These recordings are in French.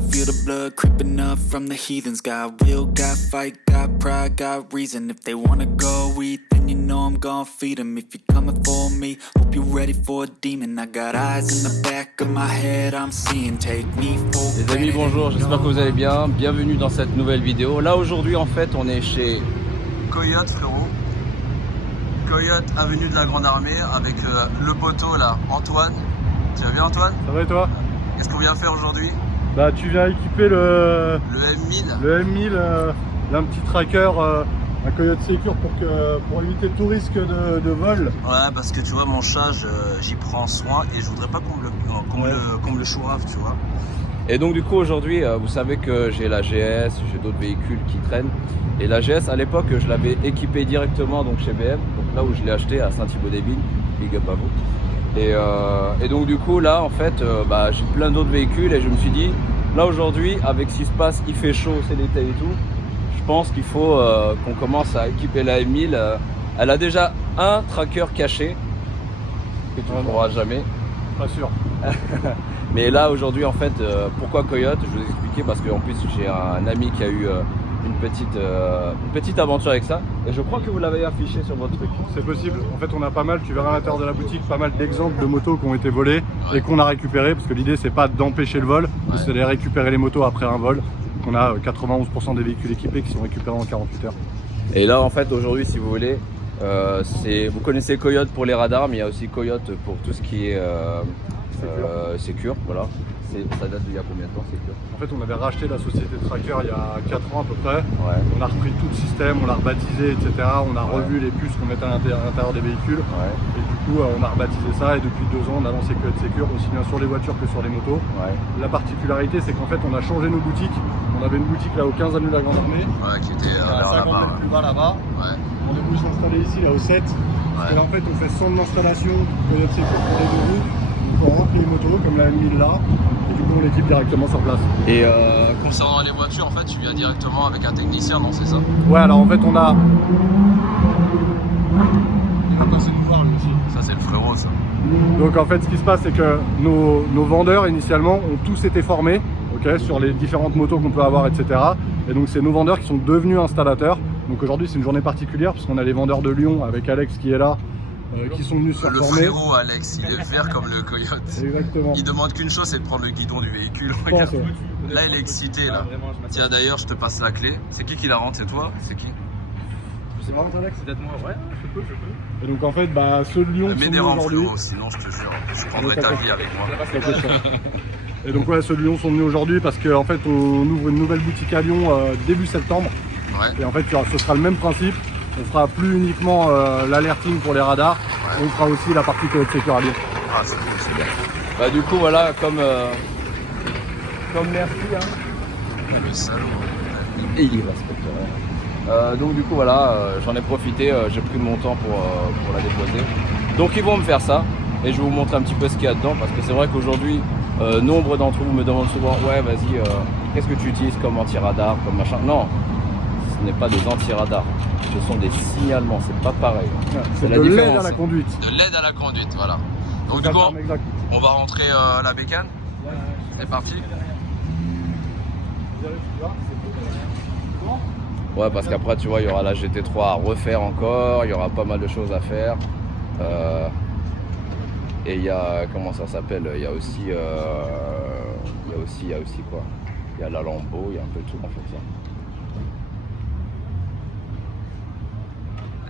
can feel the blood creeping up from the heathens. Got will, got fight, got pride, got reason. If they wanna go eat, then you know I'm gon' feed them. If you're coming for me, hope you're ready for a demon. I got eyes in the back of my head, I'm seeing. Take me for les amis, bonjour, j'espère que vous allez bien. Bienvenue dans cette nouvelle vidéo. Là aujourd'hui en fait on est chez Coyote, frérot. Coyote, avenue de la Grande Armée, avec le poteau là, Antoine. Tu vas bien, Antoine? Ça va et toi? Qu'est-ce qu'on vient faire aujourd'hui? Bah tu viens équiper le M1000. Le M1000, un petit tracker, un Coyote Secure pour éviter tout risque de vol. Ouais, parce que tu vois, mon chat, j'y prends soin et je voudrais pas qu'on me le chourave, tu vois. Et donc du coup aujourd'hui vous savez que j'ai la GS, j'ai d'autres véhicules qui traînent. Et la GS à l'époque je l'avais équipée directement donc chez BM, donc là où je l'ai acheté à Saint-Thibaud-des-Vignes, big up à vous. Et donc du coup là en fait j'ai plein d'autres véhicules et je me suis dit là aujourd'hui avec ce qui se passe, il fait chaud, c'est l'été et tout, je pense qu'il faut qu'on commence à équiper la M1000. Elle a déjà un tracker caché que tu ne trouveras jamais. Pas sûr. Mais là aujourd'hui en fait pourquoi Coyote, je vais vous expliquer parce qu'en plus j'ai un ami qui a eu une petite aventure avec ça et je crois que vous l'avez affiché sur votre truc. C'est possible, en fait on a pas mal, tu verras à l'intérieur de la boutique pas mal d'exemples de motos qui ont été volées et qu'on a récupérées, parce que l'idée c'est pas d'empêcher le vol, mais c'est de récupérer les motos après un vol. Donc on a 91% des véhicules équipés qui sont récupérés en 48 heures. Et là en fait aujourd'hui si vous voulez, vous connaissez Coyote pour les radars, mais il y a aussi Coyote pour tout ce qui est Secure, voilà. Ça date d'il y a combien de temps, Secure? En fait on avait racheté la société de tracker il y a 4 ans à peu près. Ouais. On a repris tout le système, on l'a rebaptisé, etc. On a revu les puces qu'on mettait à l'intérieur des véhicules. Ouais. Et du coup on a rebaptisé ça et depuis 2 ans on a lancé Coyote Secure aussi bien sur les voitures que sur les motos. Ouais. La particularité c'est qu'en fait on a changé nos boutiques. On avait une boutique là au 15 avenue de la Grande Armée. Ouais, qui était à 50 mètres plus bas là-bas. Ouais. On est venu s'installer ici là au 7. Et là en fait on fait sans d'installation Coyote Secure pour les deux roues. Donc on remplit les motos comme la M1000 là. Et du coup on l'équipe directement sur place. Et concernant les voitures, en fait, tu viens directement avec un technicien, non, c'est ça? Ouais, alors en fait on a... Il va passer nous voir lui aussi. Ça, c'est le frérot, ça. Donc en fait ce qui se passe c'est que nos vendeurs initialement ont tous été formés sur les différentes motos qu'on peut avoir, etc. Et donc c'est nos vendeurs qui sont devenus installateurs. Donc aujourd'hui c'est une journée particulière parce qu'on a les vendeurs de Lyon avec Alex qui est là, qui sont venus se faire former. Le frérot Alex, il est vert comme le Coyote. Exactement. Il demande qu'une chose, c'est de prendre le guidon du véhicule. Je pense, ouais. Là il est excité là. Tiens d'ailleurs je te passe la clé. C'est qui la rentre? C'est toi? C'est qui? C'est marrant Alex? Peut-être moi, ouais, je peux. Et donc en fait ceux de Lyon Mets sont des venus rangs aujourd'hui. frérot, sinon je te jure, je prendrai ta vie avec moi. Et donc ouais, ceux de Lyon sont venus aujourd'hui parce qu'en fait on ouvre une nouvelle boutique à Lyon début septembre. Ouais. Et en fait ce sera le même principe. On fera plus uniquement l'alerting pour les radars, on fera aussi la partie Coyote Secure à Lyon. Ah c'est cool, c'est bien. Bah du coup voilà, comme merci hein. Le salaud. Et il respecte rien. Donc du coup voilà, j'en ai profité, j'ai pris mon temps pour la déposer. Donc ils vont me faire ça et je vais vous montrer un petit peu ce qu'il y a dedans parce que c'est vrai qu'aujourd'hui nombre d'entre vous me demandent souvent ouais vas-y qu'est-ce que tu utilises comme anti-radar, comme machin. Non, ce n'est pas des anti-radars, ce sont des signalements, c'est pas pareil. C'est de l'aide à la conduite. De l'aide à la conduite, voilà. Donc du coup on va rentrer à la bécane. C'est parti. Ouais parce qu'après tu vois il y aura la GT3 à refaire encore, il y aura pas mal de choses à faire. Et il y a, comment ça s'appelle, il y a aussi quoi? Il y a la Lambo, il y a un peu tout en fait ça.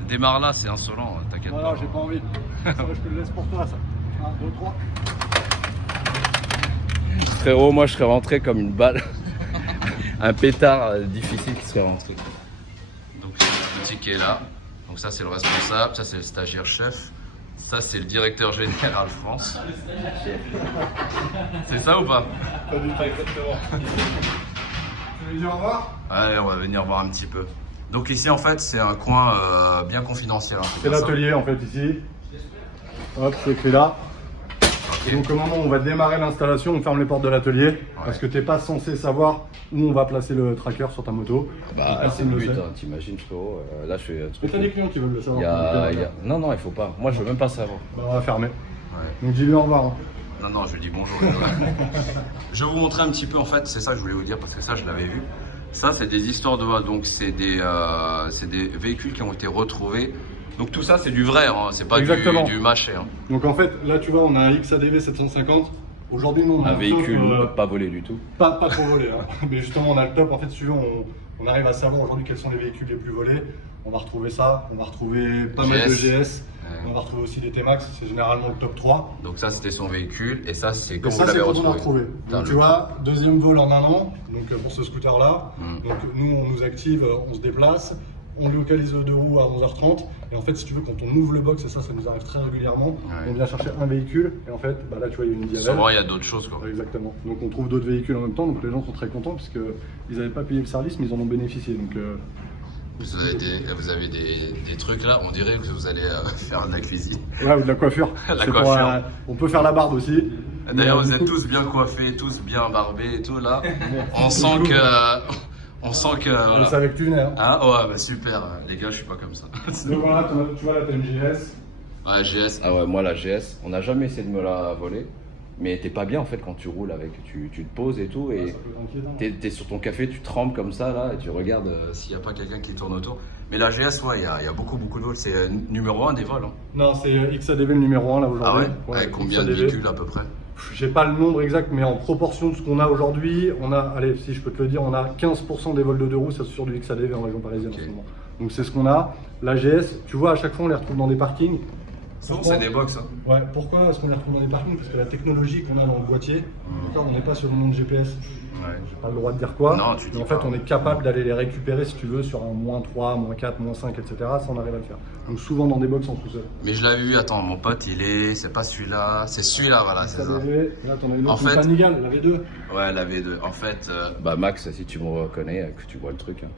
Démarre là, c'est insolent, t'inquiète pas. Non, j'ai pas envie. Ça, je te le laisse pour toi ça. 1, 2, 3. Frérot, moi je serais rentré comme une balle. Un pétard difficile qui serait rentré. Donc la boutique est là. Donc ça c'est le responsable, ça c'est le stagiaire chef. Ça c'est le directeur général France. C'est ça ou pas? Pas du tout, exactement. Tu veux venir voir? Allez, on va venir voir un petit peu. Donc ici en fait c'est un coin bien confidentiel. Hein, c'est l'atelier en fait ici. Hop, c'est écrit là. Okay. Donc au moment où on va démarrer l'installation, on ferme les portes de l'atelier parce que tu n'es pas censé savoir où on va placer le tracker sur ta moto. Bah c'est le but, hein, t'imagines frérot. Là je fais un truc. Mais t'as des clients qui veulent le savoir. Non, il faut pas. Moi je veux même pas savoir. Bah, on va fermer. Ouais. Donc dis-lui au revoir. Hein. Non, je lui dis bonjour. Je vais vous montrer un petit peu, en fait, c'est ça que je voulais vous dire, parce que ça, je l'avais vu. Ça, c'est des histoires de vol, donc c'est des véhicules qui ont été retrouvés. Donc tout ça, c'est du vrai, hein, c'est pas du mâché. Hein. Donc en fait, là, tu vois, on a un XADV 750. Aujourd'hui, nous, on a un véhicule top, pas volé du tout. Pas trop volé, hein. Mais justement, on a le top. En fait, si tu veux, on arrive à savoir aujourd'hui quels sont les véhicules les plus volés. On va retrouver ça, on va retrouver pas mal de GS. On va retrouver aussi des T-Max, c'est généralement le top 3. Donc ça c'était son véhicule et ça c'est quand vous l'avez retrouvé. retrouvé. Donc tu vois, deuxième vol en un an, donc pour ce scooter là. Donc nous on nous active, on se déplace, on localise le 2 roues à 11h30 et en fait si tu veux quand on ouvre le box, et ça nous arrive très régulièrement, on vient chercher un véhicule et en fait bah là tu vois il y a une diavelle. Souvent il y a d'autres choses quoi. Exactement, donc on trouve d'autres véhicules en même temps, donc les gens sont très contents puisque ils n'avaient pas payé le service mais ils en ont bénéficié. Donc, vous avez des trucs là, on dirait que vous allez faire de la cuisine. Ouais, ou de la coiffure. La coiffure. On peut faire la barbe aussi. D'ailleurs, vous êtes tous bien coiffés, tous bien barbés et tout là. On sent que. Je savais que tu venais. Hein. Ah ouais, bah super. Les gars, je suis pas comme ça. Donc voilà, tu vois là, t'as une GS. Ouais, GS. Ah ouais, moi la GS, on n'a jamais essayé de me la voler. Mais t'es pas bien en fait quand tu roules avec, tu te poses et tout et t'es sur ton café, tu trembles comme ça là et tu regardes s'il n'y a pas quelqu'un qui tourne autour. Mais la GS, ouais, il y a beaucoup de vols. C'est numéro 1 des vols. Hein. Non, c'est XADV le numéro 1 là aujourd'hui. Ah ouais, avec combien de véhicules à peu près? J'ai pas le nombre exact, mais en proportion de ce qu'on a aujourd'hui, on a, allez, si je peux te le dire, on a 15% des vols de 2 roues, ça c'est sur du XADV en région parisienne en ce moment. Donc c'est ce qu'on a. La GS, tu vois, à chaque fois on les retrouve dans des parkings. Souvent c'est des box. Hein. Ouais, pourquoi est-ce qu'on les retrouve dans des parkings? Parce que la technologie qu'on a dans le boîtier, on n'est pas sur le monde GPS. Ouais. J'ai pas le droit de dire quoi. Non, tu dis mais en fait, pas. on est capable d'aller les récupérer si tu veux sur un -3, -4, -5, etc. Ça, on arrive à le faire. Donc souvent dans des box en sous-sol. Mais je l'avais vu, attends, mon pote, c'est pas celui-là, c'est celui-là, voilà, c'est ça. Là, t'en as une autre, En fait, Panigal, la V2. Ouais, la V2. En fait, Bah Max, si tu me reconnais, que tu vois le truc. Hein.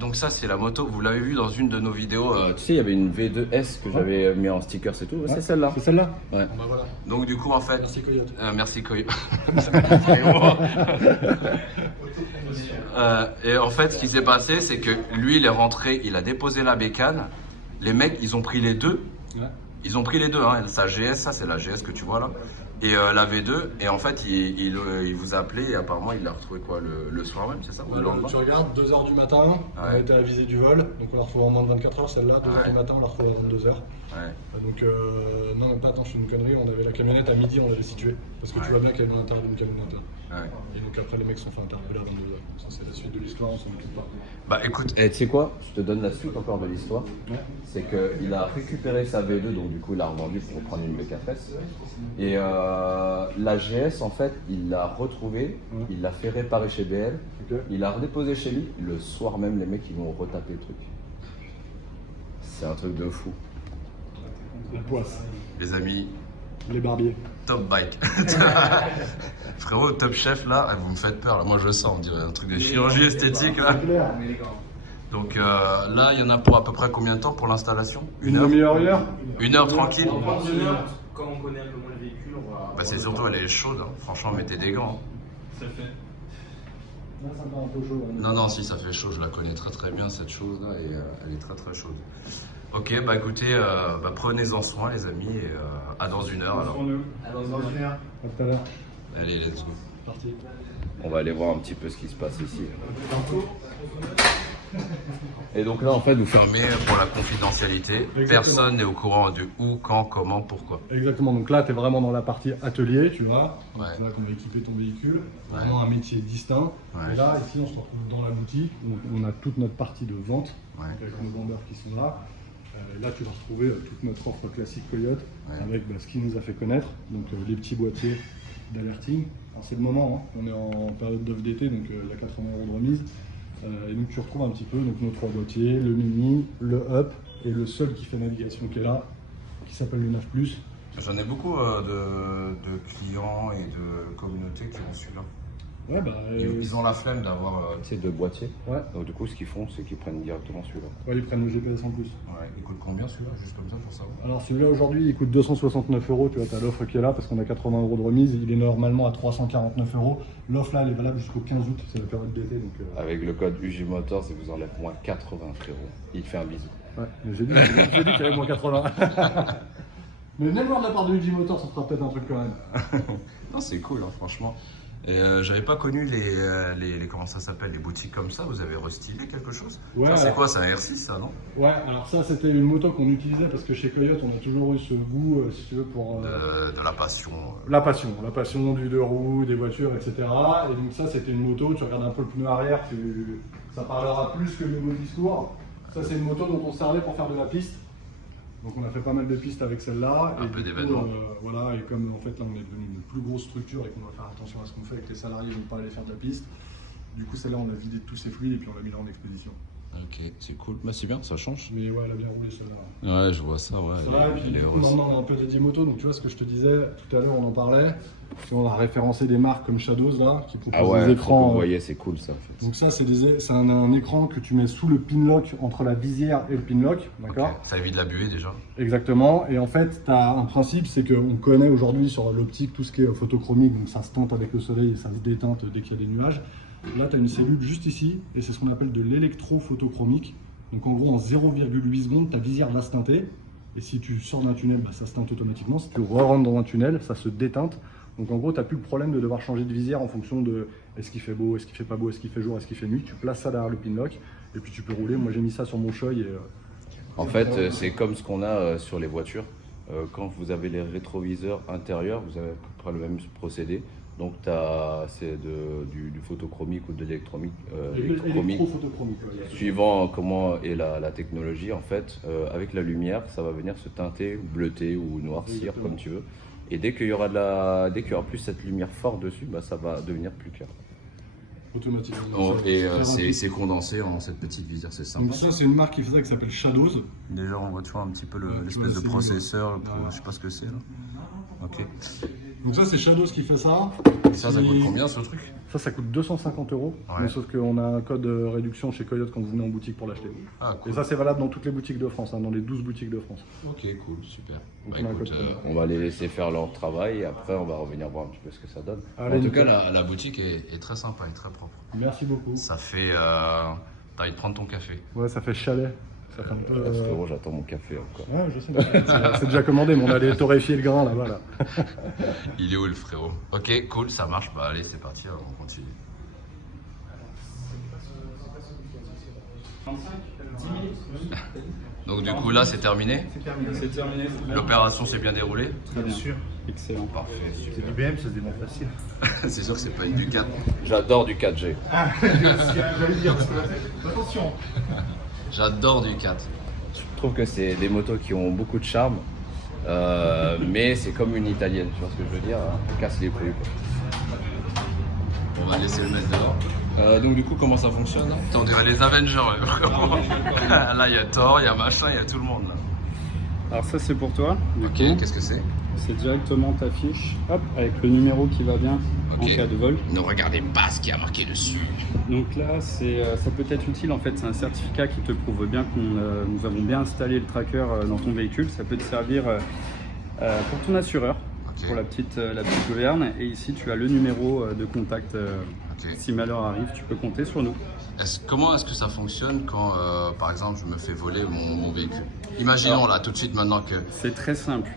donc ça, c'est la moto. Vous l'avez vu dans une de nos vidéos. Tu sais, il y avait une V2S que j'avais mis en sticker, c'est tout. Ouais. C'est celle-là. C'est celle-là. Ouais. Bon, bah, voilà. Donc du coup, en fait, Merci Coyote. merci Coyote. Et en fait, ce qui s'est passé, c'est que lui, il est rentré, il a déposé la bécane. Les mecs, ils ont pris les deux. Ouais. Ils ont pris les deux. Hein. Sa GS, ça c'est la GS que tu vois là. Et la V2. Et en fait, il vous a appelé et apparemment, il l'a retrouvé quoi le soir même, c'est ça? Ou le lendemain? Tu regardes, 2h du matin, on a été à la visée du vol. Donc on l'a retrouvée en moins de 24 heures, celle-là. 2h du matin, on l'a retrouvée à 22h. Ouais. Donc non, mais pas attends, je fais une connerie. On avait la camionnette à midi, on l'avait située. Parce que tu vois bien qu'elle est à l'intérieur d'une camionnette. Ouais. Et donc après, les mecs sont fait interviewer à 22h. Ça, c'est la suite de l'histoire, on s'en occupe pas. Bah écoute, Et tu sais quoi? Je te donne la suite encore de l'histoire. Ouais. C'est qu'il a récupéré sa V2, donc du coup il l'a revendue pour prendre une B4S. Et la GS, en fait, il l'a retrouvée, il l'a fait réparer chez BL, il l'a redéposé chez lui. Le soir même, les mecs ils vont retaper le truc. C'est un truc de fou. La poisse, les amis, les barbiers. Top Bike. Frérot, Top Chef là, vous me faites peur. Là. Moi je le sens, on dirait un truc de chirurgie esthétique là. Donc là, il y en a pour à peu près combien de temps pour l'installation? Une demi-heure, 1 heure? 1 heure tranquille. Comme on connaît un peu moins le véhicule, on va. Bah, c'est surtout, elle est chaude. Hein. Franchement, mettez des gants. Hein. Ça fait. Là, ça me paraît un peu chaud. Non, non, si ça fait chaud, je la connais très bien cette chose là et elle est très chaude. Ok, bah écoutez, prenez-en soin les amis et à dans 1 heure alors. Alors, dans 1 heure. À tout à l'heure. Allez, let's go. Parti. On va aller voir un petit peu ce qui se passe ici. Et donc là, en fait, vous fermez. Fermé pour la confidentialité. Exactement. Personne n'est au courant de où, quand, comment, pourquoi. Exactement, donc là tu es vraiment dans la partie atelier, tu vois. Ouais. C'est là qu'on va équiper ton véhicule, Ouais. vraiment un métier distinct. Ouais. Et là, ici, on se retrouve dans la boutique, donc on a toute notre partie de vente, Ouais. avec nos vendeurs qui sont là. Là, tu vas retrouver toute notre offre classique Coyote, Ouais. avec ce qui nous a fait connaître, donc les petits boîtiers d'alerting. Alors c'est le moment, hein. On est en période d'offre d'été, donc il y a 80 € de remise. Et donc tu retrouves un petit peu donc, nos 3 boîtiers, le mini, le up et le seul qui fait navigation qui est là, qui s'appelle le 9+. J'en ai beaucoup de clients et de communautés qui ont celui-là. Ouais, bah, Ils ont la flemme d'avoir. C'est 2 boîtiers. ouais. Donc du coup, ce qu'ils font, c'est qu'ils prennent directement celui-là. Ouais, ils prennent le GPS en plus. Ouais, il coûte combien celui-là, juste comme ça pour savoir? Alors celui-là aujourd'hui il coûte 269 €, tu vois, tu as l'offre qui est là parce qu'on a 80 € de remise, il est normalement à 349 €. L'offre là elle est valable jusqu'au 15 août, c'est la période d'été donc... Avec le code UG Motors, il vous enlève moins 80 €. Il fait un bisou. Ouais, mais j'ai dit qu'il y avait moins 80. Mais venez voir de la part de Luigi Motor, ça fera peut-être un truc quand même. Non, c'est cool, hein, franchement. Et j'avais pas connu les comment ça s'appelle, les boutiques comme ça. Vous avez restylé quelque chose? Ouais, Ça, c'est quoi? C'est un R6, ça, non? Ouais, alors ça c'était une moto qu'on utilisait parce que chez Coyote on a toujours eu ce goût, si tu veux, pour De la passion. la passion du deux roues, des voitures, etc. Et donc ça c'était une moto, tu regardes un peu le pneu arrière, ça parlera plus que le beau discours. Ça c'est une moto dont on servait pour faire de la piste. Donc on a fait pas mal de pistes avec celle-là. Un et peu du coup, d'événements. voilà, et comme en fait là on est devenu une plus grosse structure et qu'on doit faire attention à ce qu'on fait avec les salariés, donc pas aller faire de la piste. Du coup celle-là on l'a vidé de tous ses fluides et puis on l'a mis là en exposition. Ok, c'est cool. Bah, c'est bien, ça change. Mais ouais, elle a bien roulé celle-là. Ouais, je vois ça, ouais. Ça va, et puis du coup, maintenant on a un peu dédié moto, donc tu vois ce que je te disais tout à l'heure, on en parlait. On a référencé des marques comme Shadows là, qui proposent des écrans. Vous voyez, c'est cool ça. En fait. Donc ça, c'est un écran que tu mets sous le pinlock, entre la visière et le pinlock, d'accord? Ok, ça évite la buée déjà. Exactement, et en fait, tu as un principe, c'est qu'on connaît aujourd'hui sur l'optique tout ce qui est photochromique, donc ça se teinte avec le soleil et ça se déteinte dès qu'il y a des nuages. Là, tu as une cellule juste ici, et c'est ce qu'on appelle de l'électro-photochromique. Donc en gros, en 0,8 secondes, ta visière va se teinter. Et si tu sors d'un tunnel, bah, ça se teinte automatiquement. Si tu re-rentres dans un tunnel, ça se déteinte. Donc en gros, tu n'as plus le problème de devoir changer de visière en fonction de est-ce qu'il fait beau, est-ce qu'il fait pas beau, est-ce qu'il fait jour, est-ce qu'il fait nuit. Tu places ça derrière le pinlock et puis tu peux rouler. Moi, j'ai mis ça sur mon Shoei. En fait, c'est comme ce qu'on a sur les voitures. Quand vous avez les rétroviseurs intérieurs, vous avez à peu près le même procédé. Donc c'est du photochromique ou de l'électrochromique. Électro-photochromique. Suivant comment est la technologie, en fait, avec la lumière, ça va venir se teinter, bleuter ou noircir. Exactement. Comme tu veux. Et dès qu'il y aura plus cette lumière forte dessus, bah, ça va devenir plus clair. Automatiquement. Oh, et c'est condensé en cette petite visière, c'est simple. Donc ça, c'est une marque qui fait ça qui s'appelle Shadows. Déjà, on voit tu vois, un petit peu l'espèce de processeur, je sais pas ce que c'est là. Ok. Donc ça, c'est Shadows qui fait ça. Ça coûte combien ce truc? Ça coûte 250 €. Ouais. Mais sauf qu'on a un code de réduction chez Coyote quand vous venez en boutique pour l'acheter. Ah, cool. Et ça, c'est valable dans toutes les boutiques de France, hein, dans les 12 boutiques de France. Ok, cool, super. Donc, Bah, écoute, on va les laisser faire leur travail et après on va revenir voir un petit peu ce que ça donne. Allez, en tout cas, la boutique est très sympa et très propre. Merci beaucoup. Ça fait... T'as envie de prendre ton café. Ouais, ça fait chalet. Ça fait un peu, Frérot, j'attends mon café encore. Ouais, je sais. C'est déjà commandé, mais on allait torréfier le grain là-bas. Là. Il est où le frérot? Ok, cool, ça marche. Bah allez, c'est parti, on continue. 10 minutes. Donc du coup là c'est terminé. C'est terminé. L'opération s'est bien déroulée. Bien sûr. Excellent. Parfait, C'est super. du BM, ça se démonte facile. C'est sûr que c'est pas une Ducat. J'adore du 4G. Ah, j'allais dire, parce que attention. J'adore Ducat. Je trouve que c'est des motos qui ont beaucoup de charme, mais c'est comme une italienne, tu vois ce que je veux dire, hein, casse les couilles. On va laisser le mettre dehors. Donc du coup comment ça fonctionne? On dirait les Avengers, vraiment. Là il y a Thor, il y a machin, il y a tout le monde là. Alors ça c'est pour toi. Ok, qu'est-ce que c'est? C'est directement ta fiche, hop, avec le numéro qui va bien Ok. en cas de vol. Ne regardez pas ce qui a marqué dessus. Donc là, ça peut être utile en fait, c'est un certificat qui te prouve bien que nous avons bien installé le tracker dans ton véhicule. Ça peut te servir pour ton assureur, Ok. pour la petite gouverne. Et ici, tu as le numéro de contact. Ok. Si malheur arrive, tu peux compter sur nous. Comment est-ce que ça fonctionne quand, par exemple, je me fais voler mon véhicule? Imaginons là, tout de suite maintenant que... C'est très simple.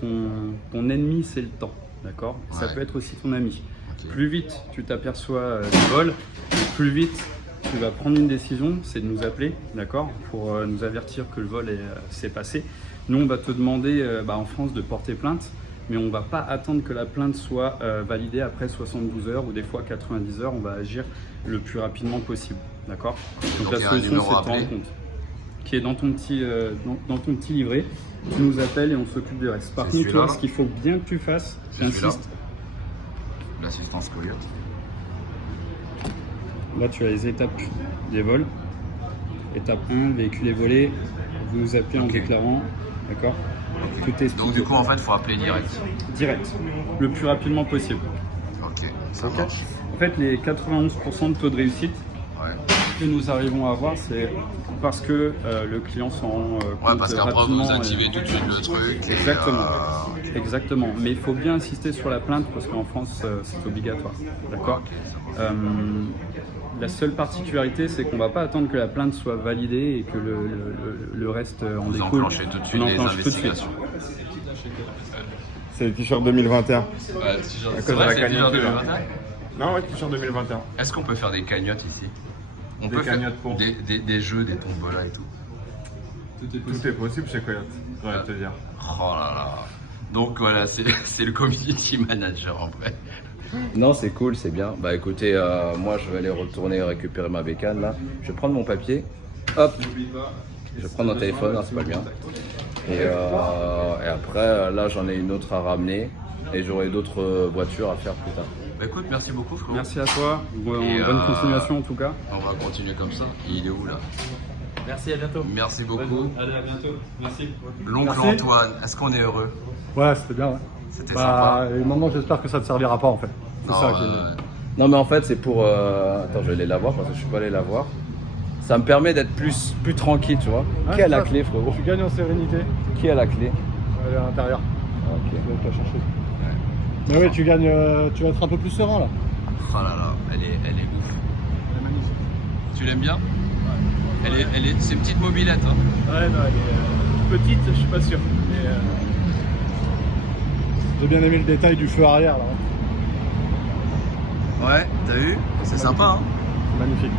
Ton ennemi, c'est le temps, d'accord? Ça Ouais. peut être aussi ton ami. Ok. Plus vite tu t'aperçois du vol, plus vite tu vas prendre une décision, c'est de nous appeler, d'accord? Pour nous avertir que le vol s'est passé. Nous, on va te demander en France de porter plainte, mais on ne va pas attendre que la plainte soit validée après 72 heures ou des fois 90 heures. On va agir le plus rapidement possible, d'accord? Donc, la il y a un solution, numéro c'est à de te rendre appeler compte, qui est dans ton petit livret. Tu nous appelles et on s'occupe du reste. Par C'est contre, toi, celui-là, ce qu'il faut bien que tu fasses, C'est celui-là. j'insiste, L'assistance Coyote. là tu as les étapes des vols. Étape 1, le véhicule est volé, vous nous appelez en Ok. déclarant, d'accord? Tout est Donc expliqué. du coup en fait il faut appeler direct. Direct, le plus rapidement possible. Ok, ça Ok. marche. En fait, les 91% de taux de réussite Ouais. que nous arrivons à avoir, c'est parce que le client s'en rend compte Ouais, parce qu'après rapidement vous et- activez tout de suite le truc. Exactement. Ok. Exactement. Mais il faut bien insister sur la plainte parce qu'en France, c'est obligatoire. D'accord. Ok, ça marche. La seule particularité, c'est qu'on ne va pas attendre que la plainte soit validée et que le reste en Vous découle. enclenchez tout de suite On les enclenche tout de suite. investigations. C'est le t-shirt 2021. Ouais, t-shirt. À cause C'est de vrai, la c'est le t-shirt canicule, 2021. Non, ouais, t-shirt 2021. Est-ce qu'on peut faire des cagnottes ici? On Des peut faire cagnottes pour des jeux, des tombolas et tout. Tout est possible chez Coyote, j'ai envie de te dire. Oh là là. Donc voilà, c'est le community manager en vrai. Non, c'est cool, c'est bien. Bah écoutez, moi je vais aller retourner récupérer ma bécane là. Je vais prendre mon papier. Hop. Je vais prendre un téléphone, hein, c'est pas le mien. Et après, là j'en ai une autre à ramener. Et j'aurai d'autres voitures à faire plus tard. Bah écoute, merci beaucoup frérot. Merci à toi. Et, Bonne continuation en tout cas. On va continuer comme ça. Il est où là? Merci, à bientôt. Merci beaucoup. Allez, à bientôt. Merci. L'oncle Merci. Antoine, est-ce qu'on est heureux? Ouais, c'était bien. Ouais. C'était Bah, sympa. et maintenant, j'espère que ça te servira pas en fait. C'est Non, ça qui est. Non mais en fait c'est pour... Attends, je vais aller la voir parce que je suis pas allé la voir. Ça me permet d'être plus tranquille, tu vois. Ouais, Qui a la ça, clé, frérot? Tu gagnes en sérénité. Qui a la clé? Elle est à l'intérieur. Ok. Tu vas te la chercher. Mais ouais, tu gagnes. Tu vas être un peu plus serein là. Oh là là, elle est ouf. Elle est magnifique. Tu l'aimes bien? C'est une petite mobilette. Hein. Ouais, non, elle est petite, je suis pas sûr. Mais J'ai bien aimé le détail du feu arrière là. Ouais, t'as vu? C'est sympa. Hein. C'est magnifique.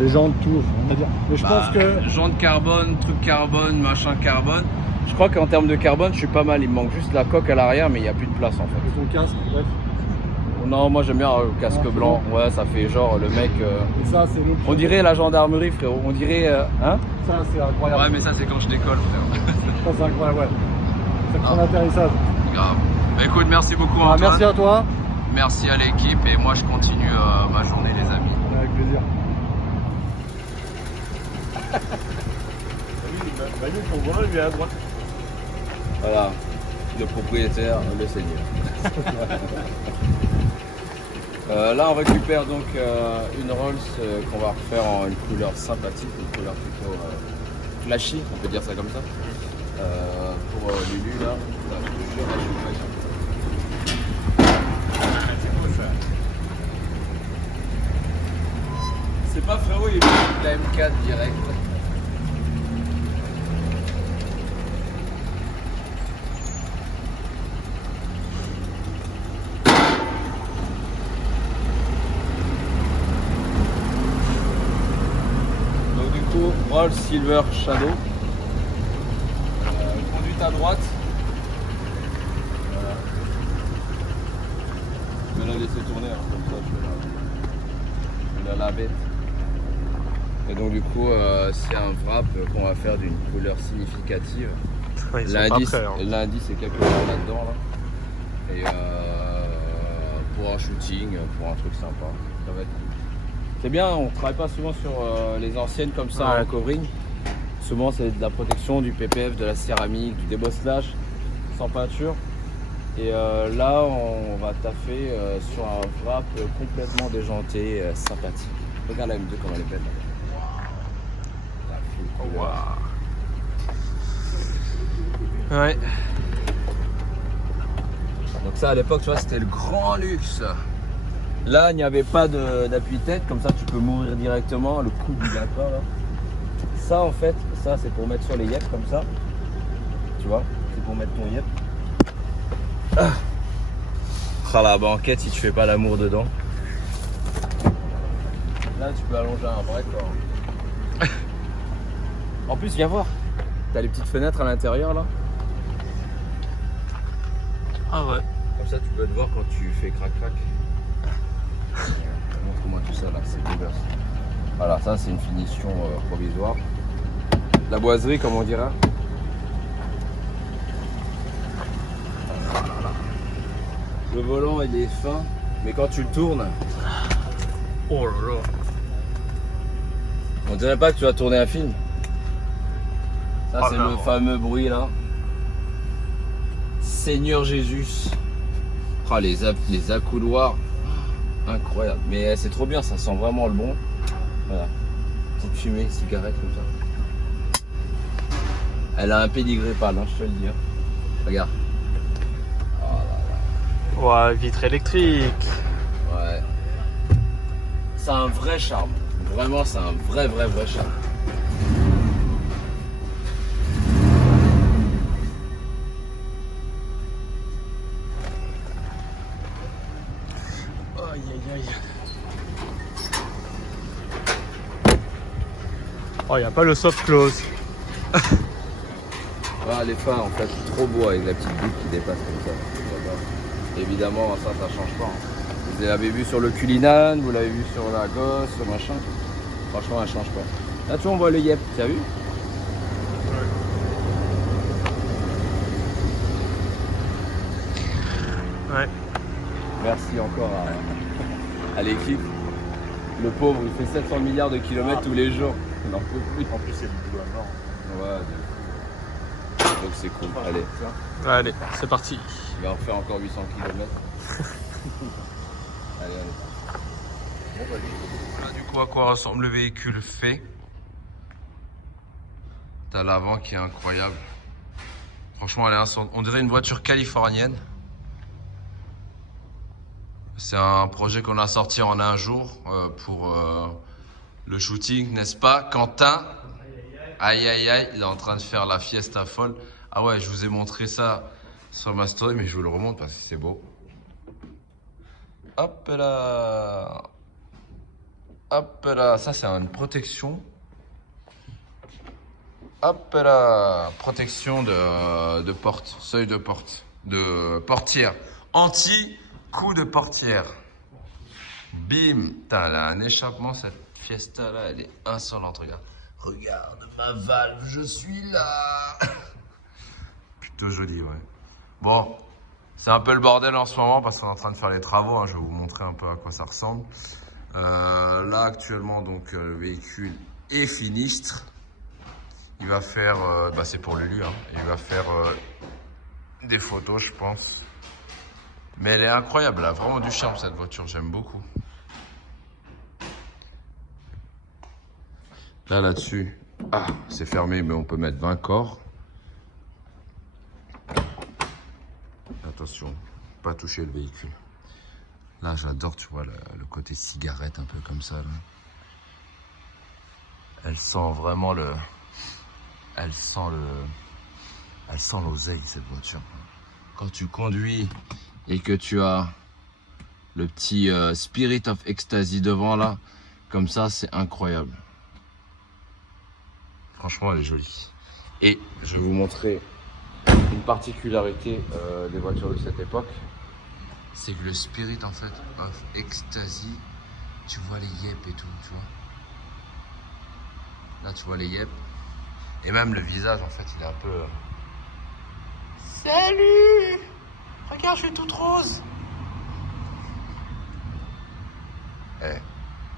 Les jantes, tout, on va dire. Mais je pense que. Jantes carbone, truc carbone, machin carbone. Je crois qu'en termes de carbone, je suis pas mal. Il me manque juste la coque à l'arrière, mais il n'y a plus de place en fait. Et ton casque, bref. Non, moi j'aime bien le casque Ah, blanc. Ouais, ça fait genre le mec. Et ça, c'est l'autre. On dirait la gendarmerie, frérot. On dirait. Hein? Ça, c'est incroyable. Ouais, mais ça, c'est quand je décolle, frère. Ça, c'est incroyable, ouais. C'est ton atterrissage. Grave. Bah, écoute, merci beaucoup, Ah, Antoine. merci à toi. Merci à l'équipe. Et moi, je continue ma journée, les amis. Avec plaisir. on voit, lui est à droite. Voilà. Le propriétaire, le seigneur. Là, on récupère donc une Rolls qu'on va refaire en une couleur sympathique, une couleur plutôt flashy, on peut dire ça comme ça. Pour Lulu, là. C'est pas frérot, il est la M4 direct. Donc du coup, Rolls Silver Shadow. Conduite à droite. Voilà. Je vais la laisser tourner, hein, comme ça je vais la bête. Et donc du coup, c'est un wrap qu'on va faire d'une couleur significative. L'indice, c'est quelque chose là-dedans. Là. Et pour un shooting, pour un truc sympa. Ça va être cool. C'est bien, on travaille pas souvent sur les anciennes comme ça en covering. Souvent c'est de la protection, du PPF, de la céramique, du débosselage sans peinture. Et là on va taffer sur un wrap complètement déjanté, sympathique. Regarde la M2 comme elle est belle. Ouais. Donc ça à l'époque tu vois c'était le grand luxe. Là il n'y avait pas d'appui-tête, comme ça tu peux mourir directement, le coup du lapin là. Ça en fait, ça c'est pour mettre sur les yep comme ça. Tu vois, c'est pour mettre ton yep. Ah la banquette si tu fais pas l'amour dedans. Là tu peux allonger un vrai corps. En plus viens voir, t'as les petites fenêtres à l'intérieur là. Ah ouais. Comme ça tu peux te voir quand tu fais crac crac. Montre-moi tout ça là, c'est dégueulasse. Voilà, ça c'est une finition provisoire. La boiserie comme on dira. Le volant il est fin, mais quand tu le tournes, Oh là là. on dirait pas que tu vas tourner un film. Ça c'est le fameux bruit là. Seigneur Jésus. Ah, les accoudoirs. Incroyable. Mais c'est trop bien, ça sent vraiment le bon. Voilà. Petite fumée, cigarette comme ça. Elle a un pédigré pâle, hein, je te le dis. Hein. Regarde. Oh là là. Ouais, vitre électrique. Ouais. C'est un vrai charme. Vraiment, c'est un vrai charme. Aïe aïe aïe. Oh, il n'y a pas le soft close. Ah, les fins en fait, trop beau avec la petite boucle qui dépasse comme ça. J'adore. Évidemment, ça change pas. Vous l'avez vu sur le Cullinan, vous l'avez vu sur la Gosse, le machin. Franchement, elle change pas. Là, tu vois, on voit le Yep, tu as vu? Ouais. Merci encore à l'équipe. Le pauvre, il fait 700 milliards de kilomètres tous les jours. Il n'en peut plus. En plus, c'est le boulot à mort. Ouais, donc c'est cool. Allez, Allez, c'est parti. il va en faire encore 800 km. Allez, allez. Voilà du coup à quoi ressemble le véhicule fait. T'as l'avant qui est incroyable. Franchement, on dirait une voiture californienne. C'est un projet qu'on a sorti en un jour pour le shooting, n'est-ce pas, Quentin? Aïe aïe aïe, il est en train de faire la fiesta folle. Ah ouais, je vous ai montré ça sur ma story, mais je vous le remonte parce que c'est beau. Hop là. Hop là, ça c'est une protection. Hop là, protection de porte, seuil de porte, de portière. Anti-coup de portière. Bim. Putain, elle a un échappement, cette fiesta là, elle est insolente, regarde. Regarde ma valve, je suis là. Plutôt joli, ouais. Bon, c'est un peu le bordel en ce moment parce qu'on est en train de faire les travaux, hein. Je vais vous montrer un peu à quoi ça ressemble. Là actuellement donc le véhicule est finistre. Il va faire, c'est pour Lulu, hein. Il va faire des photos je pense. Mais elle est incroyable, elle a vraiment du charme cette voiture, j'aime beaucoup. Là-dessus, c'est fermé mais on peut mettre 20 corps. Attention, pas toucher le véhicule. Là, j'adore, tu vois, le côté cigarette, un peu comme ça. Là. Elle sent vraiment Elle sent l'oseille, cette voiture. Quand tu conduis et que tu as le petit Spirit of Ecstasy devant, là, comme ça, c'est incroyable. Franchement, elle est jolie. Et je vais vous montrer une particularité des voitures de cette époque. C'est que le Spirit en fait of Ecstasy, tu vois les yep et tout, tu vois. Là tu vois les yep. Et même le visage en fait il est un peu... Salut! Regarde, je suis toute rose! Eh,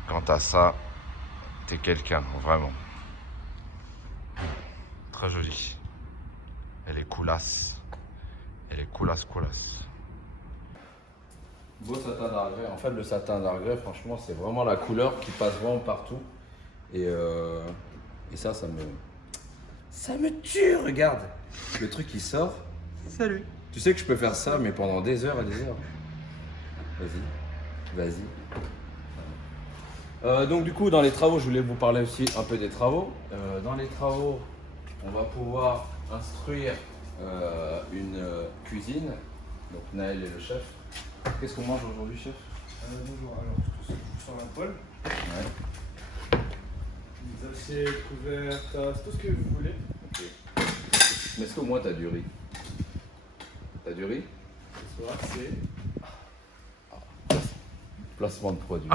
quant à ça, t'es quelqu'un, vraiment. Très jolie. Elle est coolasse. Elle est coolasse. Beau satin d'Argray. En fait, le satin d'Argray, franchement, c'est vraiment la couleur qui passe vraiment partout. Et ça me tue, regarde. Le truc qui sort. Salut. Tu sais que je peux faire ça, mais pendant des heures et des heures. Vas-y. Donc du coup, dans les travaux, je voulais vous parler aussi un peu des travaux. Dans les travaux, on va pouvoir instruire une cuisine. Donc Naël est le chef. Qu'est-ce qu'on mange aujourd'hui, chef? Bonjour, alors tout sur la poêle. Ouais. Des assiettes, couverts, tasses, tout ce que vous voulez. Ok. Mais est-ce qu'au moins t'as du riz? T'as du riz? Ce soir, c'est... Placement de produit.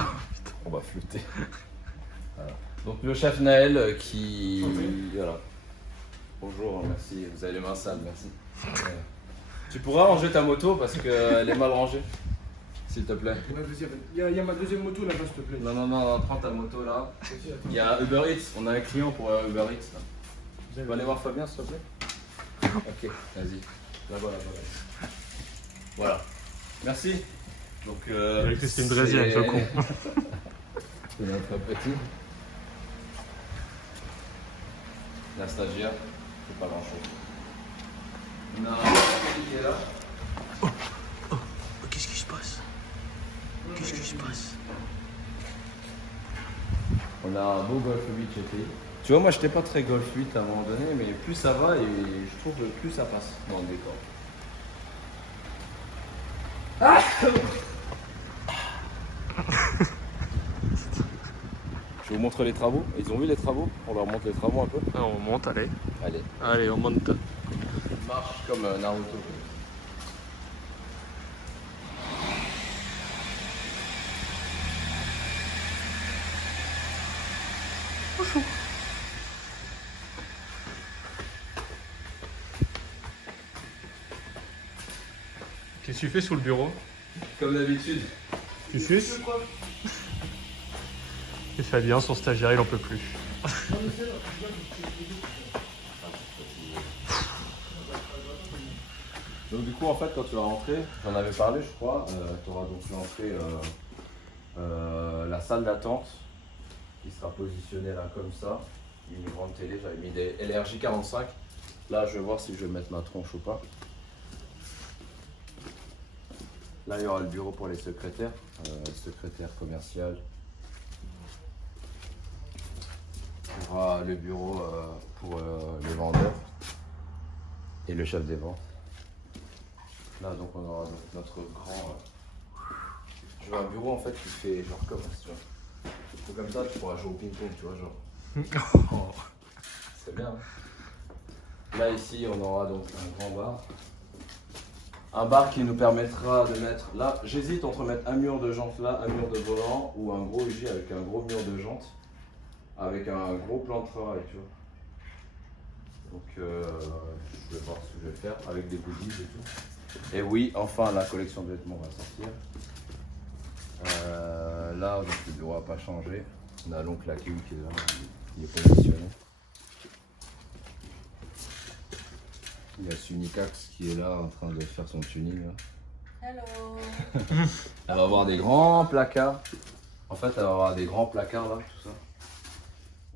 On va flûter. Voilà. Donc le chef Naël qui... Voilà. Bonjour, merci. Vous avez les mains sales, merci. Tu pourras ranger ta moto parce qu'elle est mal rangée, s'il te plaît. Il y a ma deuxième moto là-bas, s'il te plaît. Non, prends ta moto là. Il y a Uber Eats, on a un client pour Uber Eats là. Tu vas aller voir Fabien, s'il te plaît? Ok, vas-y. Là-bas. Voilà. Merci. Donc, Christine Drésienne, ce con. C'est notre petit. La stagiaire, c'est pas grand-chose. On a un qui est là. Qu'est-ce qui se passe? On a un beau Golf 8 GTI. Tu vois, moi j'étais pas très Golf 8 à un moment donné, mais plus ça va et je trouve que plus ça passe dans le décor. vous montre les travaux. Ils ont vu les travaux? On leur montre les travaux un peu. Ah, on monte, allez. Allez. Allez, on monte. Il marche comme Naruto. Qu'est-ce que tu fais sous le bureau? Comme d'habitude. Tu suces? Et Fabien, son stagiaire, il en peut plus. Donc du coup en fait quand tu vas rentrer, j'en avais parlé je crois, tu auras donc l'entrée, la salle d'attente qui sera positionnée là comme ça, une grande télé, j'avais mis des LRJ 45, là je vais voir si je vais mettre ma tronche ou pas. Là il y aura le bureau pour les secrétaires, secrétaire commercial. Il y aura le bureau pour les vendeurs et le chef des ventes. Là donc on aura donc notre grand... Je veux un bureau en fait qui fait genre comme ça, tu vois. Comme ça tu pourras jouer au ping-pong, tu vois, genre. C'est bien. Hein. Là ici on aura donc un grand bar. Un bar qui nous permettra de mettre... Là j'hésite entre mettre un mur de jantes là, un mur de volant ou un gros UG avec un gros mur de jantes. Avec un gros plan de travail, tu vois. Donc je vais voir ce que je vais faire avec des goodies et tout. Et oui, enfin la collection de vêtements va sortir. Là, donc, le bureau n'a pas changé. On a l'oncle Hakim qui est là, qui est positionné. Il y a Sunikax qui est là en train de faire son tuning. Là. Hello. Elle va avoir des grands placards. En fait, elle va avoir des grands placards là, tout ça.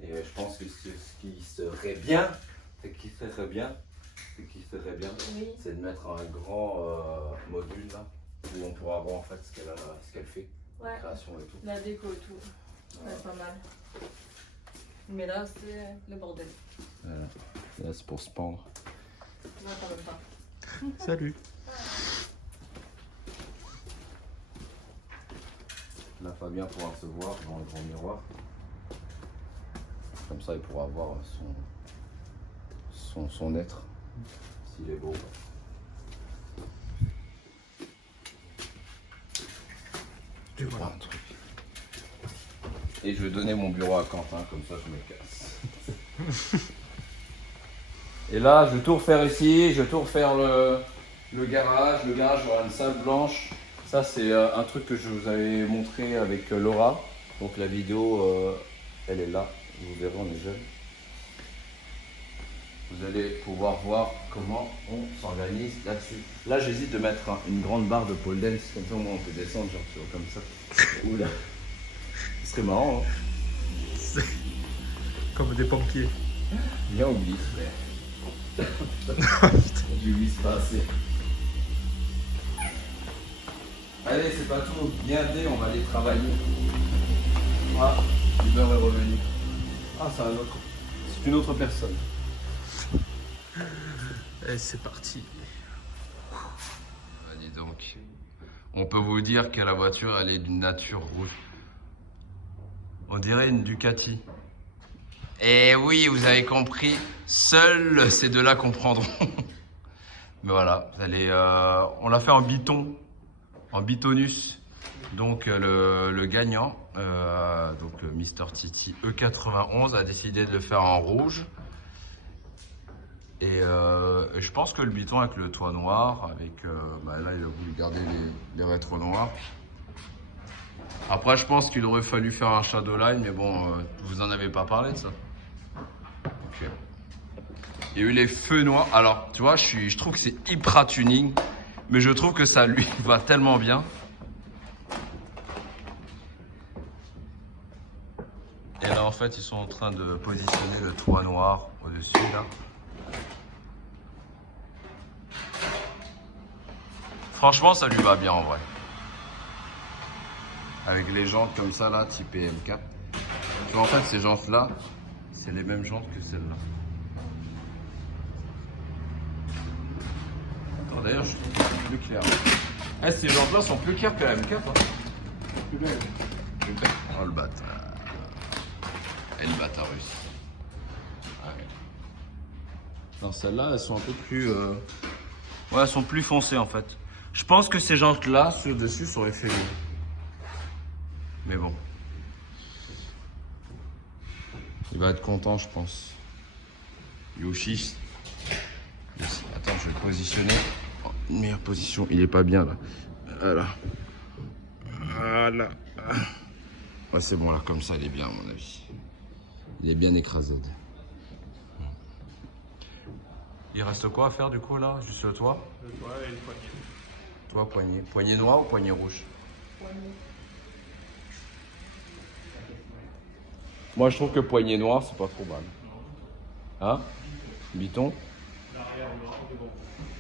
Et je pense que ce qui serait bien, oui. C'est de mettre un grand module là, où on pourra voir en fait ce qu'elle fait, Ouais. la création et tout. La déco et tout. Ouais, pas mal. Mais là, c'est le bordel. Voilà. Là, c'est pour se pendre. Non, quand même pas. Salut. Là, Fabien pourra se voir dans le grand miroir. Comme ça, il pourra voir son être, s'il est beau. Je vais voir un truc. Et je vais donner mon bureau à Quentin, comme ça je me casse. Et là, je vais tout refaire ici, je vais tout refaire le garage. Le garage aura une salle blanche. Ça, c'est un truc que je vous avais montré avec Laura. Donc la vidéo, elle est là. Vous verrez, on est jeune. Vous allez pouvoir voir comment on s'organise là-dessus. Là, j'hésite de mettre une grande barre de pole dance, comme ça au moins on peut descendre genre tu vois, comme ça. Oula, ce serait marrant, hein. Comme des pompiers. Viens, on glisse, frère. Je glisse pas assez. Allez, c'est pas tout. Bienvenue, on va aller travailler. Ah, l'Uber est revenu. Ah, c'est une autre personne. Et c'est parti. Ah, dis donc. On peut vous dire que la voiture, elle est d'une nature rouge. On dirait une Ducati. Et oui, vous avez compris, seuls ces deux-là comprendront. Mais voilà, elle est, on l'a fait en biton, en bitonus. Donc le gagnant, donc Mister Titi E91 a décidé de le faire en rouge. Et je pense que le biton avec le toit noir, avec là il a voulu garder les rétros noirs. Après je pense qu'il aurait fallu faire un Shadowline, mais bon, vous en avez pas parlé de ça. Okay. Il y a eu les feux noirs. Alors tu vois, je trouve que c'est hyper tuning, mais je trouve que ça lui va tellement bien. Et là en fait ils sont en train de positionner le toit noir au-dessus là. Franchement ça lui va bien en vrai. Avec les jantes comme ça là, type M4. Tu vois en fait ces jantes là, c'est les mêmes jantes que celles-là. Attends d'ailleurs je trouve que c'est plus clair. Eh, ces jantes là sont plus claires que la M4 hein. Oh le bâtard. Elbata russe. Ouais. Non, celles-là, elles sont un peu plus... Ouais, elles sont plus foncées en fait. Je pense que ces jantes-là, sur dessus, seraient fait mieux. Mais bon. Il va être content, je pense. Yoshi. Attends, je vais le positionner. Oh, une meilleure position. Il est pas bien là. Voilà. Voilà. Ouais, c'est bon là, comme ça, il est bien à mon avis. Il est bien écrasé. Il reste quoi à faire du coup là? Juste le toit? Le toit et le poignet. Toit, poignet. Poignet noir ou poignet rouge? Poignet. Moi, je trouve que poignée noire, c'est pas trop mal. Hein? Biton? L'arrière noir, c'est bon.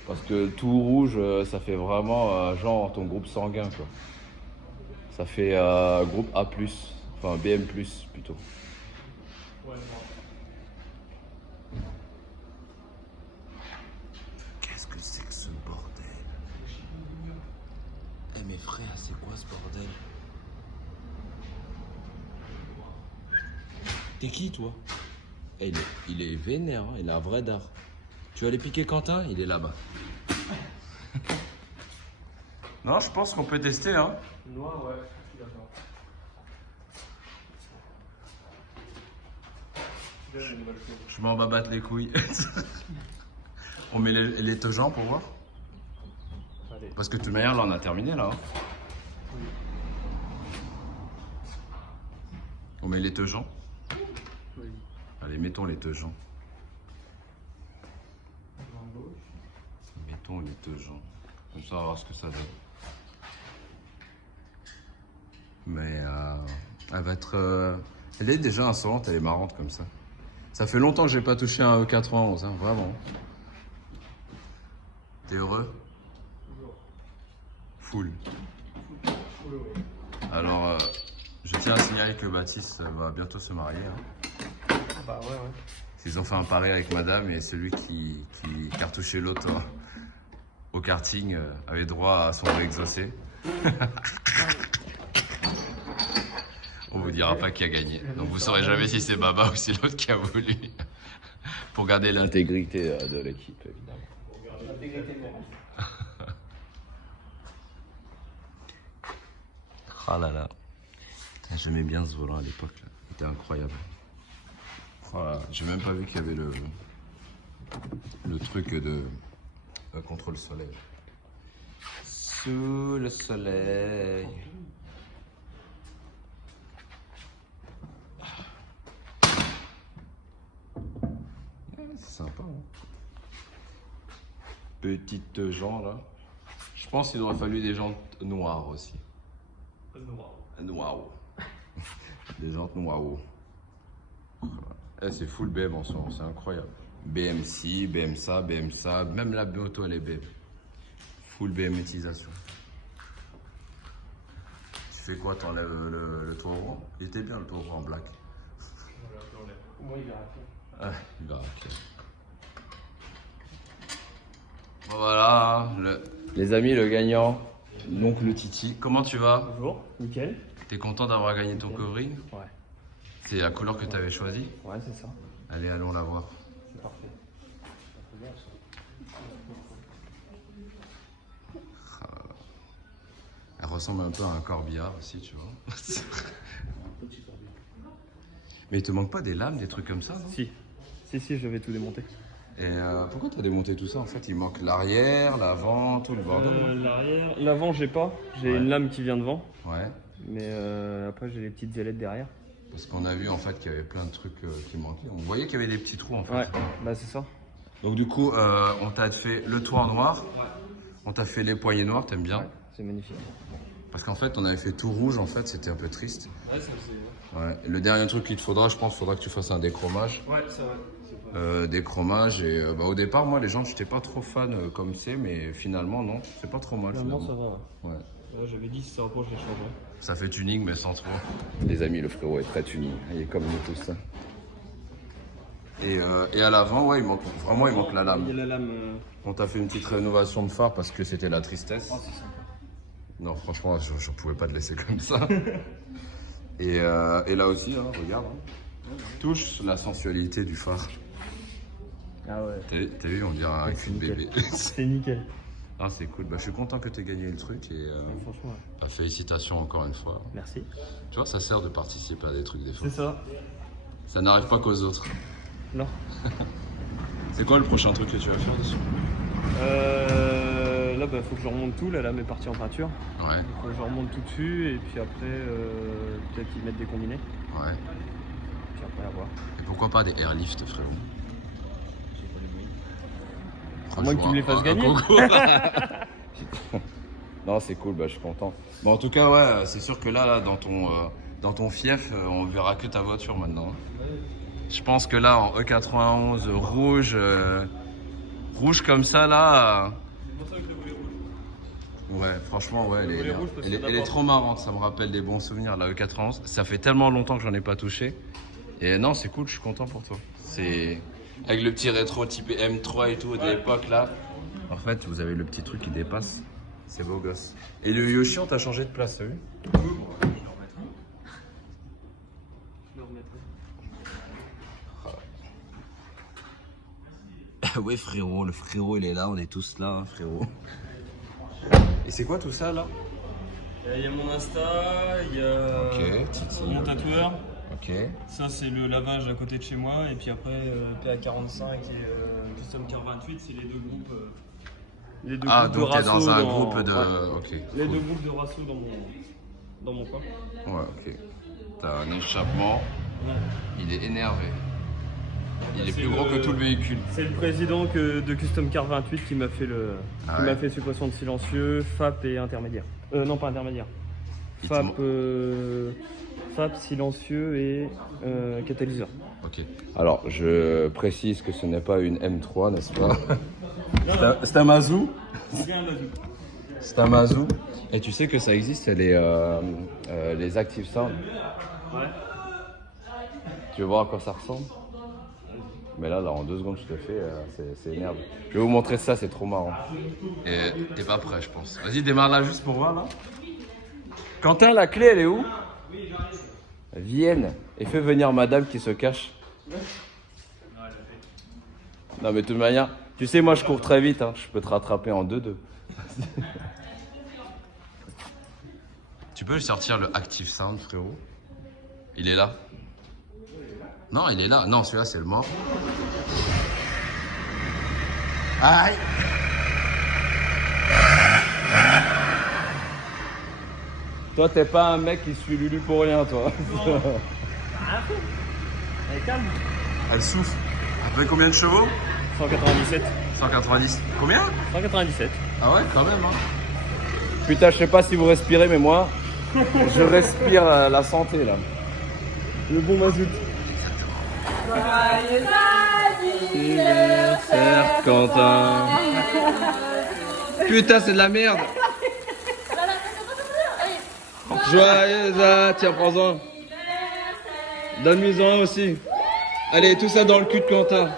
Parce que tout rouge, ça fait vraiment genre ton groupe sanguin, quoi. Ça fait groupe A+, enfin BM+, plutôt. Ouais, noir. Qu'est-ce que c'est que ce bordel? Eh mes frères, c'est quoi ce bordel? T'es qui toi? Eh, il est vénère, hein, il a un vrai dard. Tu vas aller piquer Quentin? Il est là-bas. Non, je pense qu'on peut tester, hein. Noir, ouais, je suis d'accord. Bien, une nouvelle chose. Je m'en bats battre les couilles. On met les teugents pour voir? Allez. Parce que de toute manière, là, on a terminé, là. Hein. On met les teugents? Oui. Allez, mettons les teugents. Mettons les teugents. Comme ça, on va voir ce que ça donne. Mais elle va être... Elle est déjà insolente, elle est marrante comme ça. Ça fait longtemps que j'ai pas touché un E91, hein, vraiment. T'es heureux? Full. Alors, je tiens à signaler que Baptiste va bientôt se marier. Hein. Bah ouais, ouais. Ils ont fait un pari avec madame et celui qui cartouchait l'autre au karting avait droit à son vœu exaucé. On vous dira pas qui a gagné. Donc vous saurez jamais si c'est Baba ou c'est l'autre qui a voulu. Pour garder l'intégrité de l'équipe, évidemment. L'intégrité morale. Ah là là. J'aimais bien ce volant à l'époque. Il était incroyable. Voilà. J'ai même pas vu qu'il y avait le truc de contre le soleil. Sous le soleil. Ouais, c'est sympa. Hein. Petites jantes là. Je pense qu'il aurait fallu des jantes noires aussi. Noir. Noires. Des jantes noires. Eh, c'est full BM en soi, c'est incroyable. BM-ci, BM-ça, BM-ça, même la moto elle est BM. Full BM-étisation. Tu fais quoi? T'enlèves le toit rond? Il était bien le toit rond en black. Au moins il verra tout. Ah, il verra tout. Voilà, les amis, le gagnant, donc le Titi. Comment tu vas? Bonjour, nickel. T'es content d'avoir gagné ton covering? Ouais. C'est la couleur que t'avais choisie? Ouais, c'est ça. Allez, allons la voir. C'est parfait. Elle ressemble un peu à un corbillard aussi, tu vois. Mais il te manque pas des lames, des trucs comme ça, non? Si, je vais tout démonter. Et pourquoi t'as démonté tout ça? En fait, il manque l'arrière, l'avant, tout le bordel. L'arrière, l'avant j'ai pas. J'ai une lame qui vient devant. Ouais. Mais après j'ai les petites ailettes derrière. Parce qu'on a vu en fait qu'il y avait plein de trucs qui manquaient. On voyait qu'il y avait des petits trous en fait. Ouais, bah c'est ça. Donc du coup, on t'a fait le toit en noir. On t'a fait les poignées noires, t'aimes bien? Ouais, c'est magnifique. Parce qu'en fait, on avait fait tout rouge en fait, c'était un peu triste. Ouais, ça faisait. Ouais. Le dernier truc qu'il te faudra, je pense, faudra que tu fasses un déchromage. Ouais, ça va. Déchromage et au départ moi les gens j'étais pas trop fan comme c'est mais finalement non c'est pas trop mal Finalement finalement. ça va. Ouais. Ouais, j'avais dit si ça rapproche je les changerais. Ça fait tuning mais sans trop. Les amis, le frérot est très tuning, il est comme nous tous. Et à l'avant ouais il manque la lame. Il y a la lame. On t'a fait une petite rénovation de phare parce que c'était la tristesse. Oh, c'est sympa. Non franchement je pouvais pas te laisser comme ça. et là aussi hein, regarde. Hein. Touche la sensualité du phare. Ah ouais. T'as vu, on dirait un cul de bébé. C'est nickel. Ah, c'est cool. Bah, je suis content que tu aies gagné le truc et Franchement, ouais. bah, félicitations encore une fois. Merci. Tu vois, ça sert de participer à des trucs des fois. C'est ça. Ça n'arrive pas qu'aux autres. Non. C'est quoi le prochain truc que tu vas faire dessus? Là, bah, faut que je remonte tout. Là, mes parties en peinture. Ouais, Faut que je remonte tout dessus et puis après, peut-être qu'ils mettent des combinés. ouais. Puis après, à voir. Et pourquoi pas des airlifts, frérot? À moins que tu me les fasses gagner. Non, c'est cool, bah, je suis content. Bon, en tout cas, ouais, c'est sûr que là dans ton fief, on verra que ta voiture maintenant. Je pense que là, en E91 rouge, rouge comme ça, là. Ouais, franchement, ouais, elle est trop marrante. Ça me rappelle des bons souvenirs, la E91. Ça fait tellement longtemps que j'en ai pas touché. Et non, c'est cool, je suis content pour toi. C'est avec le petit rétro type M3 et tout de l'époque là. En fait, vous avez le petit truc qui dépasse. C'est beau gosse. Et le Yoshi, on t'a changé de place, t'as vu? Ouais, frérot, le frérot il est là, on est tous là, hein, frérot. Et c'est quoi tout ça là? Il y a mon Insta, il y a mon tatoueur. Ok. Ça, c'est le lavage à côté de chez moi. Et puis après, PA45 et Custom Car 28, c'est les deux groupes. Les deux Ah, groupes donc de t'es dans un Rasso groupe de. ouais. Ok. Les cool. deux groupes de Rasso dans mon coin. Ouais, ok. T'as un échappement. Il est énervé. Il est C'est plus gros que tout le véhicule. C'est le président de Custom Car 28 qui m'a fait Ah ouais. suppression de silencieux, FAP et intermédiaire. Non, pas intermédiaire. Il te FAP, mo- FAP, silencieux et catalyseur. Ok. Alors, je précise que ce n'est pas une M3, n'est-ce pas? C'est un Mazou. C'est un Mazou. Et tu sais que ça existe, les Active Sound. Ouais. Tu veux voir à quoi ça ressemble? Mais là, en 2 secondes, je te fais, c'est énervé. Je vais vous montrer ça, c'est trop marrant. Et t'es pas prêt, je pense. Vas-y, démarre là juste pour voir là. Quentin, la clé, elle est où? Vienne et fais venir madame qui se cache. Non, mais de toute manière, tu sais, moi je cours très vite, hein. Je peux te rattraper en 2-2. Tu peux lui sortir le Active Sound, frérot? Il est là? Non, il est là. Non, celui-là, c'est le mort. Aïe! Toi, t'es pas un mec qui suit Lulu pour rien, toi. Allez, calme. Elle souffle. Après combien de chevaux? 197. 190. Combien? 197. Ah ouais, quand même, hein. Putain, je sais pas si vous respirez, mais moi, je respire la santé, là. Le bon mazout. Joyeux Anniversaire, Quentin. Putain, c'est de la merde. Joyeux, tiens, prends-en. Donne-lui-en aussi. Allez, tout ça dans le cul de Quentin.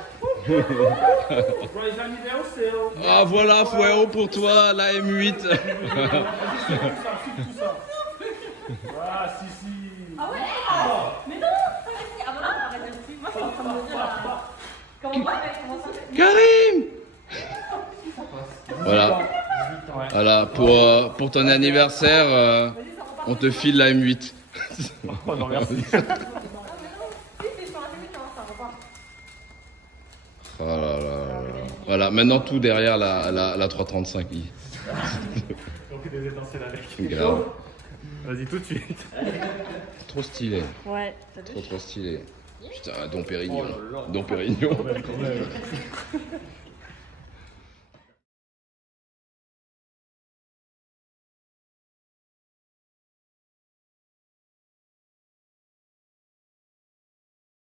Ah voilà, frérot, pour toi, la M8. Ah, si, si. Ah ouais? Mais non! Ah bah non, arrête de suivre. Moi, je suis en train de me dire. Comment ça fait? Karim. Voilà. Voilà, pour ton anniversaire, on te file la M8. Oh non, merci. Oh là là là. Voilà, maintenant tout derrière la 335i. Donc des étincelles avec. Grave. Vas-y, tout de suite. Trop stylé. Ouais, t'as vu? Trop stylé. Putain, Dom Pérignon. Dom Pérignon.